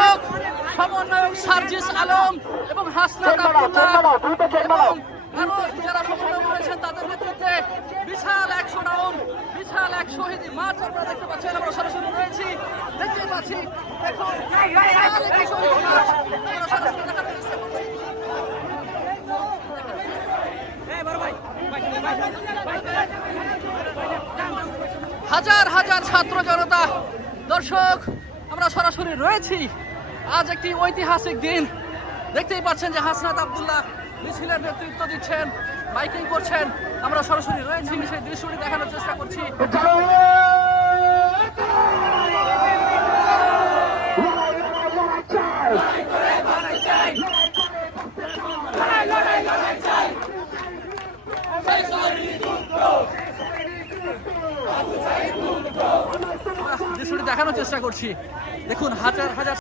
দর্শক, সমন্বয়ক সার্জিস আলম এবং হাসনাত আব্দুল্লাহ এবং আরো যারা সমন্বয় করেছেন তাদের নেতৃত্বে বিশাল 100 রাউন্ড, বিশাল এক শহীদ মাঠ আপনারা দেখতে পাচ্ছেন। আমরা সরাসরি রয়েছি, দেখতে পাচ্ছি এখন বিশাল একটি শহীদ মাঠ আমরা সরাসরি দেখানোর চেষ্টা করছি। হাজার হাজার ছাত্র জনতা, দর্শক আমরা সরাসরি রয়েছি। আজ একটি ঐতিহাসিক দিন, দেখতেই পাচ্ছেন যে হাসনাত আব্দুল্লাহ মিছিলের নেতৃত্ব দিচ্ছেন, মাইকিং করছেন। আমরা সরাসরি রয়েছি, সেই দৃশ্যটি দেখানোর চেষ্টা করছি। দৃশ্যটি দেখানোর চেষ্টা করছি। দেখুন হাজার হাজার